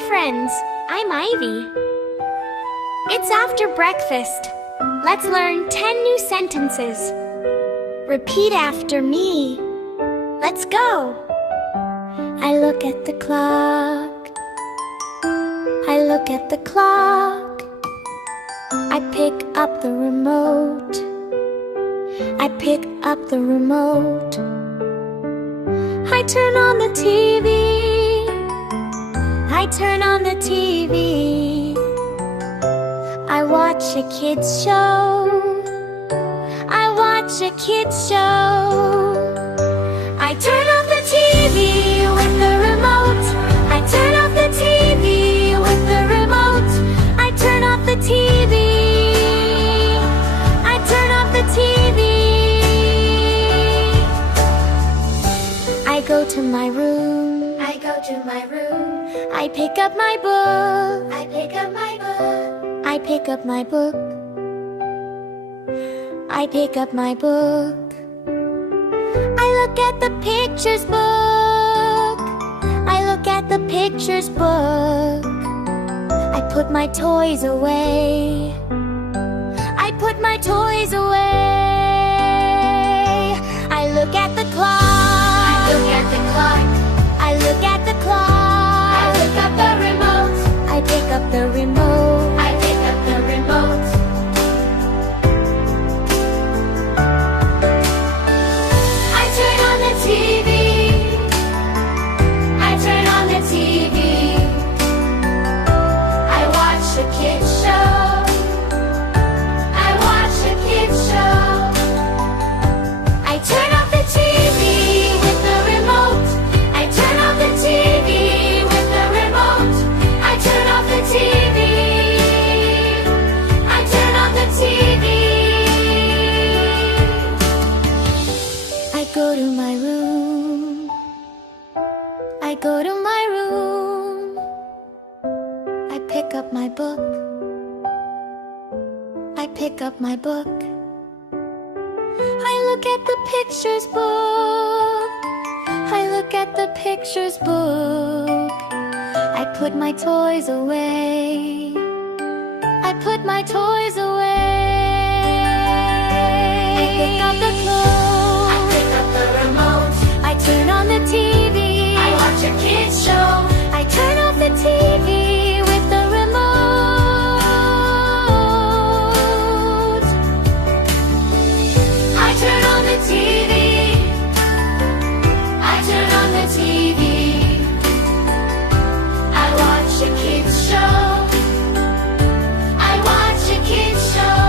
Hi friends, I'm Ivy. It's after breakfast. Let's learn 10 new sentences. Repeat after me. Let's go. I look at the clock. I look at the clock. I pick up the remote. I pick up the remote. I turn on the TV. I turn on the TV. I watch a kids show. I watch a kids show. I turn off the TV with the remote. I turn off the TV with the remote. I turn off the TV. I turn off the TV. I go to my room. I go to my room. I pick up my book. I pick up my book. I pick up my book. I pick up my book. I look at the pictures book. I look at the pictures book. I put my toys away. I put my toys away. I look at the clock. I look at the clock. I look at the clock. I look at the remote. I pick up the remote. I pick up the remote. I turn on the TV. I turn on the TV. I watch a kids show. I watch a kids show. I turn off the TV with the remote. I turn off the TV with the remote. I turn off the TV. I turn off the TV. I go to my room. I go to my room. I pick up my book. I pick up my book. I look at the pictures book. I look at the pictures book. I put my toys away. I put my toys away. I pick up the clothes. I pick up the remote. I turn on the TV. I watch a kids show. I turn off the TV with the remote. I turn on the TV. I turn on the TV. I watch a kids show. I watch a kids show.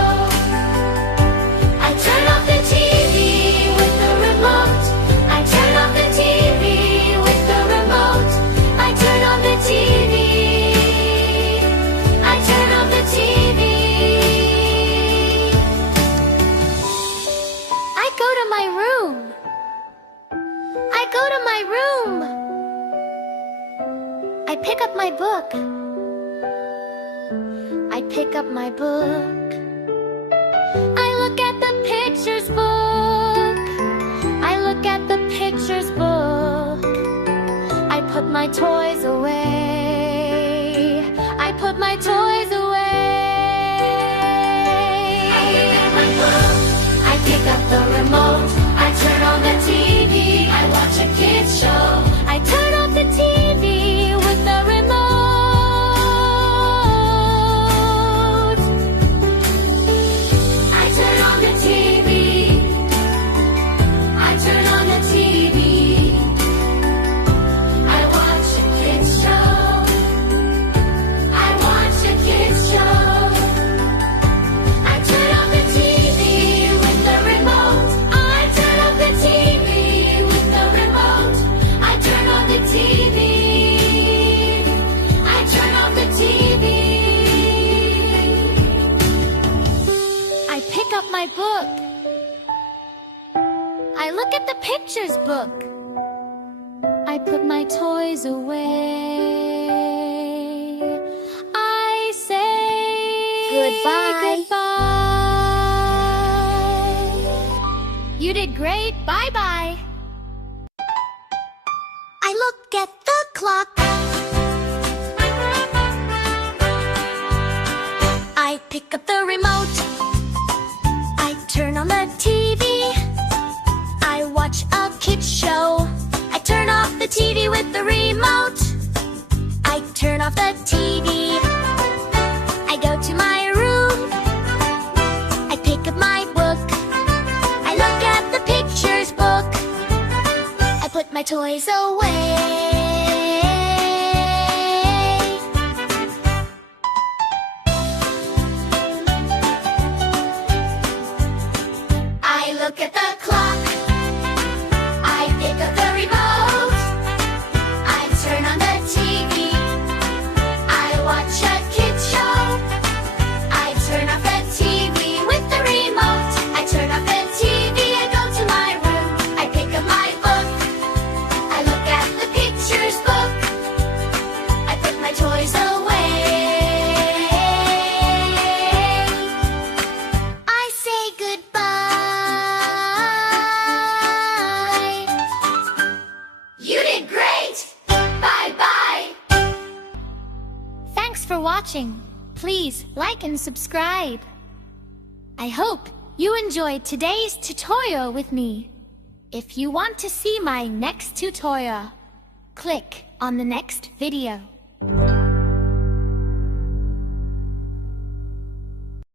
I turn off the TV with the remote. I turn off the TV with the remote. I turn on the TV. I turn off the TV. I go to my room. I go to my room. I pick up my book. I pick up my book. I look at the pictures book. I look at the pictures book. I put my toys away. I put my toys away. I pick up my book. I pick up the remote. I turn on the TV. I watch a kids show. I turn off the TV with the remote. I turn on the TV. I turn on the TV. I watch a kids show. I watch a kids show. I turn off the TV with the remote. I turn off the TV with the remote. I turn on the TV. I turn off the TV. I pick up my book. I look at the pictures book. I put my toys away. I say Goodbye. goodbye. You did great. Bye-bye. I look at the clock. pick up the remote. I turn on the TV. I watch a kids show. I turn off the TV with the remote. I turn off the TV. I go to my room. I pick up my book. I look at the pictures book. I put my toys away. I look at the clock. I pick up the remote. I turn on the TV. I watch a kids show. I turn off the TV with the remote. I turn off the TV. I go to my room. I pick up my book. I look at the pictures book. I put my toys away. I say goodbye. You did great! Bye-bye! Thanks for watching. Please like and subscribe. I hope you enjoyed today's tutorial with me. If you want to see my next tutorial, click on the next video.